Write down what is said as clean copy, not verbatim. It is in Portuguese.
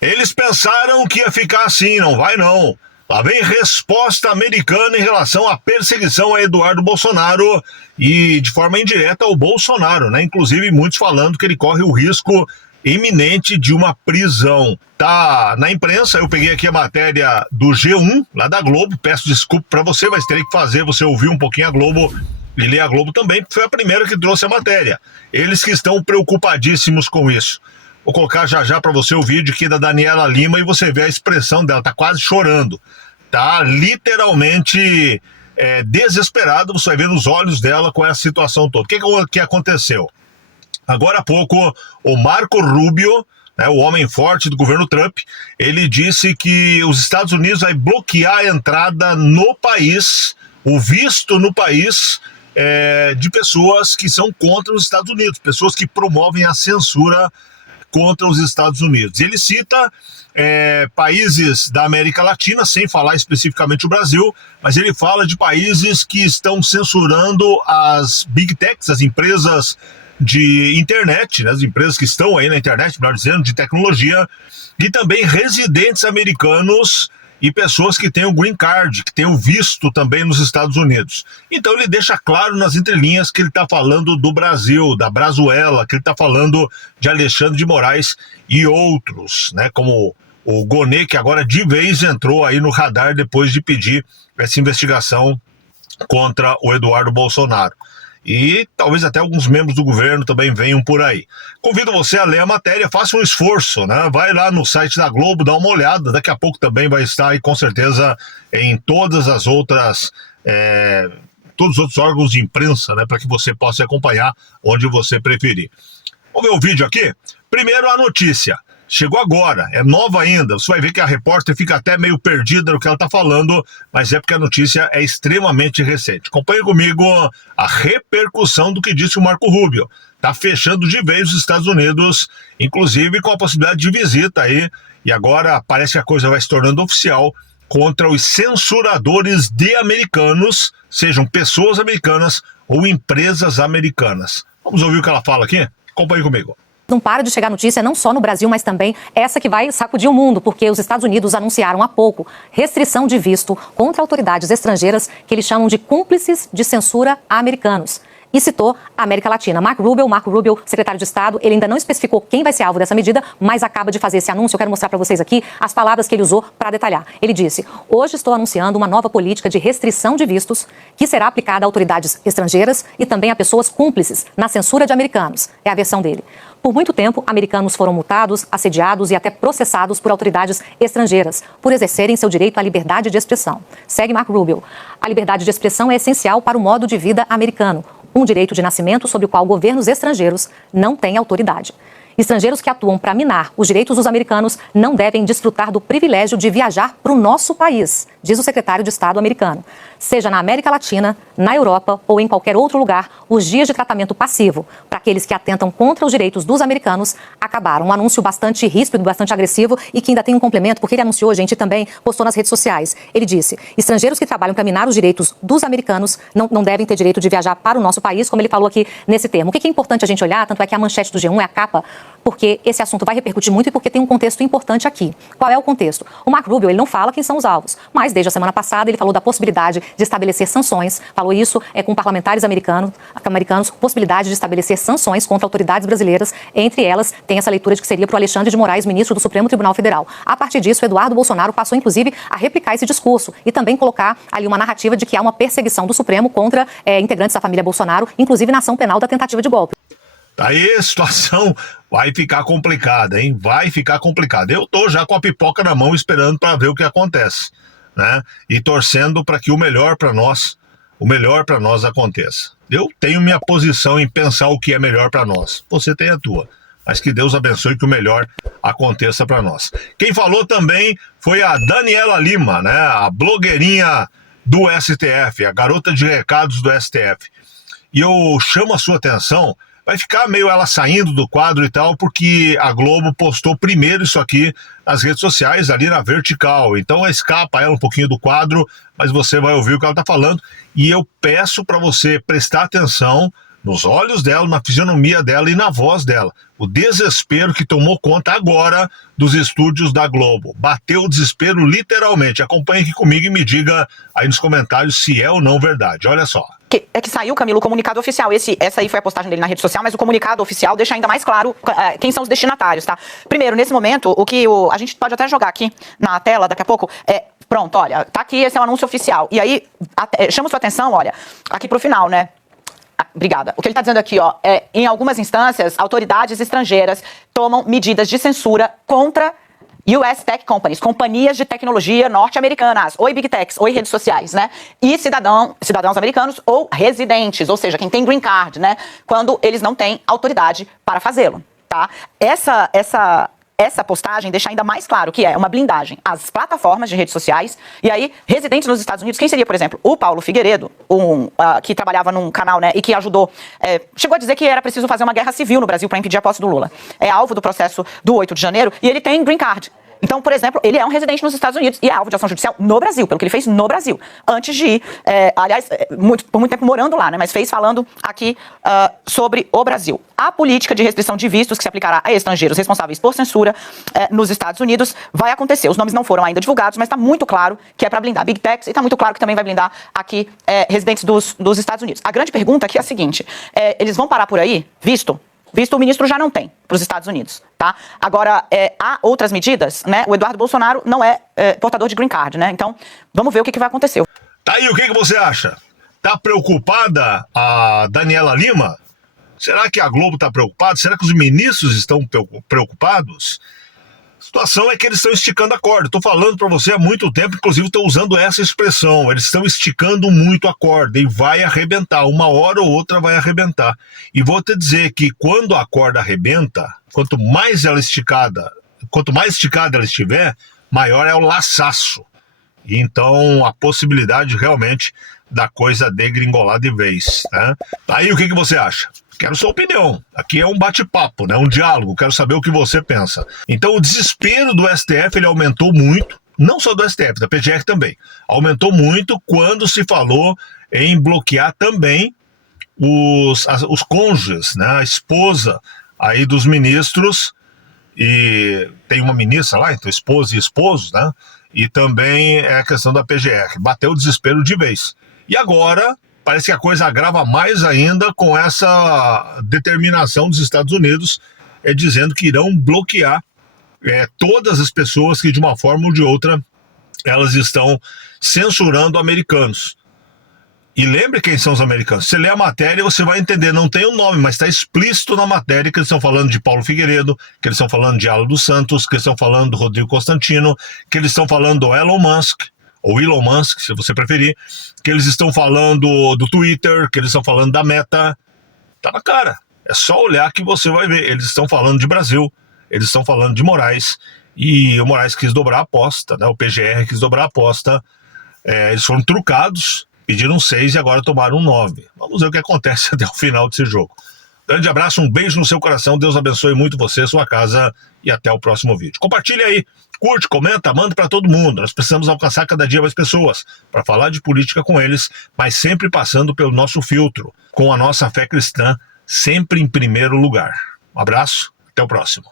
Eles pensaram que ia ficar assim, não vai não. Lá vem resposta americana em relação à perseguição a Eduardo Bolsonaro e de forma indireta ao Bolsonaro, né? Inclusive muitos falando que ele corre o risco iminente de uma prisão. Tá na imprensa, eu peguei aqui a matéria do G1, lá da Globo, peço desculpa para você, mas terei que fazer você ouvir um pouquinho a Globo e ler a Globo também, porque foi a primeira que trouxe a matéria. Eles que estão preocupadíssimos com isso. Vou colocar já para você o vídeo aqui da Daniela Lima e você vê a expressão dela, tá quase chorando. Tá literalmente desesperada, você vai ver nos olhos dela com essa situação toda. O que aconteceu? Agora há pouco, o Marco Rubio, né, o homem forte do governo Trump, ele disse que os Estados Unidos vai bloquear a entrada no país, o visto no país, de pessoas que são contra os Estados Unidos, pessoas que promovem a censura contra os Estados Unidos. Ele cita países da América Latina, sem falar especificamente o Brasil, mas ele fala de países que estão censurando as Big Techs, as empresas de internet, né, as empresas que estão aí na internet, melhor dizendo, de tecnologia, e também residentes americanos e pessoas que têm o green card, que têm o visto também nos Estados Unidos. Então ele deixa claro nas entrelinhas que ele está falando do Brasil, da Brazuela, que ele está falando de Alexandre de Moraes e outros, né, como o Gonê, que agora de vez entrou aí no radar depois de pedir essa investigação contra o Eduardo Bolsonaro. E talvez até alguns membros do governo também venham por aí. Convido você a ler a matéria, faça um esforço, né? Vai lá no site da Globo, dá uma olhada, daqui a pouco também vai estar aí com certeza em todas as outras, todos os outros órgãos de imprensa, né? Para que você possa acompanhar onde você preferir. Vamos ver o vídeo aqui? Primeiro a notícia. Chegou agora, é nova ainda, você vai ver que a repórter fica até meio perdida no que ela está falando, mas é porque a notícia é extremamente recente. Acompanhe comigo a repercussão do que disse o Marco Rubio. Está fechando de vez os Estados Unidos, inclusive com a possibilidade de visita aí, e agora parece que a coisa vai se tornando oficial contra os censuradores de americanos, sejam pessoas americanas ou empresas americanas. Vamos ouvir o que ela fala aqui? Acompanhe comigo. Não para de chegar notícia, não só no Brasil, mas também essa que vai sacudir o mundo, porque os Estados Unidos anunciaram há pouco restrição de visto contra autoridades estrangeiras que eles chamam de cúmplices de censura a americanos. E citou a América Latina. Marco Rubio, secretário de Estado, ele ainda não especificou quem vai ser alvo dessa medida, mas acaba de fazer esse anúncio. Eu quero mostrar para vocês aqui as palavras que ele usou para detalhar. Ele disse: hoje estou anunciando uma nova política de restrição de vistos que será aplicada a autoridades estrangeiras e também a pessoas cúmplices na censura de americanos. É a versão dele. Por muito tempo, americanos foram multados, assediados e até processados por autoridades estrangeiras por exercerem seu direito à liberdade de expressão. Segue Marco Rubio. A liberdade de expressão é essencial para o modo de vida americano, um direito de nascimento sobre o qual governos estrangeiros não têm autoridade. Estrangeiros que atuam para minar os direitos dos americanos não devem desfrutar do privilégio de viajar para o nosso país, diz o secretário de Estado americano. Seja na América Latina, na Europa ou em qualquer outro lugar, os dias de tratamento passivo para aqueles que atentam contra os direitos dos americanos acabaram. Um anúncio bastante ríspido, bastante agressivo e que ainda tem um complemento, porque ele anunciou, gente, e também postou nas redes sociais. Ele disse: estrangeiros que trabalham para minar os direitos dos americanos não devem ter direito de viajar para o nosso país, como ele falou aqui nesse termo. O que é importante a gente olhar, tanto é que a manchete do G1 é a capa, porque esse assunto vai repercutir muito e porque tem um contexto importante aqui. Qual é o contexto? O Marco Rubio, ele não fala quem são os alvos, mas desde a semana passada ele falou da possibilidade de estabelecer sanções, falou isso com parlamentares americanos, possibilidade de estabelecer sanções contra autoridades brasileiras, entre elas tem essa leitura de que seria para o Alexandre de Moraes, ministro do Supremo Tribunal Federal. A partir disso, o Eduardo Bolsonaro passou inclusive a replicar esse discurso e também colocar ali uma narrativa de que há uma perseguição do Supremo contra integrantes da família Bolsonaro, inclusive na ação penal da tentativa de golpe. Aí a situação vai ficar complicada, hein? Vai ficar complicada. Eu tô já com a pipoca na mão esperando para ver o que acontece, né? E torcendo para que o melhor para nós aconteça. Eu tenho minha posição em pensar o que é melhor para nós. Você tem a tua. Mas que Deus abençoe que o melhor aconteça para nós. Quem falou também foi a Daniela Lima, né? A blogueirinha do STF, a garota de recados do STF. E eu chamo a sua atenção. Vai ficar meio ela saindo do quadro e tal, porque a Globo postou primeiro isso aqui nas redes sociais, ali na vertical. Então escapa ela um pouquinho do quadro, mas você vai ouvir o que ela está falando. E eu peço para você prestar atenção nos olhos dela, na fisionomia dela e na voz dela. O desespero que tomou conta agora dos estúdios da Globo. Bateu o desespero literalmente. Acompanhe aqui comigo e me diga aí nos comentários se é ou não verdade. Olha só. É que saiu, Camilo, o comunicado oficial. Essa aí foi a postagem dele na rede social, mas o comunicado oficial deixa ainda mais claro quem são os destinatários, tá? Primeiro, nesse momento, a gente pode até jogar aqui na tela daqui a pouco, pronto, olha, tá aqui, esse é o anúncio oficial. E aí, chama sua atenção, olha, aqui pro final, né? Obrigada. O que ele está dizendo aqui, ó, em algumas instâncias, autoridades estrangeiras tomam medidas de censura contra US Tech Companies, companhias de tecnologia norte-americanas, oi Big Techs, oi redes sociais, né? E cidadãos americanos ou residentes, ou seja, quem tem green card, né? Quando eles não têm autoridade para fazê-lo, tá? Essa postagem deixa ainda mais claro que é uma blindagem às plataformas de redes sociais. E aí, residentes nos Estados Unidos, quem seria, por exemplo, o Paulo Figueiredo, que trabalhava num canal, né, e que ajudou, chegou a dizer que era preciso fazer uma guerra civil no Brasil para impedir a posse do Lula. É alvo do processo do 8 de janeiro e ele tem green card. Então, por exemplo, ele é um residente nos Estados Unidos e é alvo de ação judicial no Brasil, pelo que ele fez no Brasil. Antes de ir, aliás, por muito tempo morando lá, né? Mas fez falando aqui sobre o Brasil. A política de restrição de vistos que se aplicará a estrangeiros responsáveis por censura nos Estados Unidos vai acontecer. Os nomes não foram ainda divulgados, mas está muito claro que é para blindar Big Techs e está muito claro que também vai blindar aqui residentes dos Estados Unidos. A grande pergunta aqui é a seguinte, eles vão parar por aí, visto o ministro já não tem para os Estados Unidos, tá? Agora, há outras medidas, né? O Eduardo Bolsonaro não é portador de green card, né? Então, vamos ver o que vai acontecer. Tá aí, o que você acha? Tá preocupada a Daniela Lima? Será que a Globo tá preocupada? Será que os ministros estão preocupados? A situação é que eles estão esticando a corda. Estou falando para você há muito tempo, inclusive estou usando essa expressão. Eles estão esticando muito a corda e vai arrebentar. Uma hora ou outra vai arrebentar. E vou te dizer que quando a corda arrebenta, quanto mais esticada ela estiver, maior é o laçaço. E então a possibilidade realmente da coisa degringolar de vez, né? Aí o que você acha? Quero sua opinião. Aqui é um bate-papo, né? Um diálogo. Quero saber o que você pensa. Então o desespero do STF ele aumentou muito, não só do STF, da PGR também. Aumentou muito quando se falou em bloquear também os cônjuges, né? A esposa aí dos ministros, e tem uma ministra lá, então esposa e esposo, né? E também é a questão da PGR. Bateu o desespero de vez. E agora parece que a coisa agrava mais ainda com essa determinação dos Estados Unidos, dizendo que irão bloquear todas as pessoas que de uma forma ou de outra elas estão censurando americanos. E lembre quem são os americanos. Você lê a matéria, você vai entender, não tem o nome, mas está explícito na matéria que eles estão falando de Paulo Figueiredo, que eles estão falando de Alan dos Santos, que eles estão falando do Rodrigo Constantino, que eles estão falando do Elon Musk, ou Elon Musk, se você preferir, que eles estão falando do Twitter, que eles estão falando da Meta. Tá na cara. É só olhar que você vai ver. Eles estão falando de Brasil, eles estão falando de Moraes, e o Moraes quis dobrar a aposta, né? O PGR quis dobrar a aposta. Eles foram trucados, pediram 6 e agora tomaram 9. Vamos ver o que acontece até o final desse jogo. Grande abraço, um beijo no seu coração, Deus abençoe muito você, sua casa, e até o próximo vídeo. Compartilha aí, curte, comenta, manda para todo mundo. Nós precisamos alcançar cada dia mais pessoas para falar de política com eles, mas sempre passando pelo nosso filtro, com a nossa fé cristã sempre em primeiro lugar. Um abraço, até o próximo.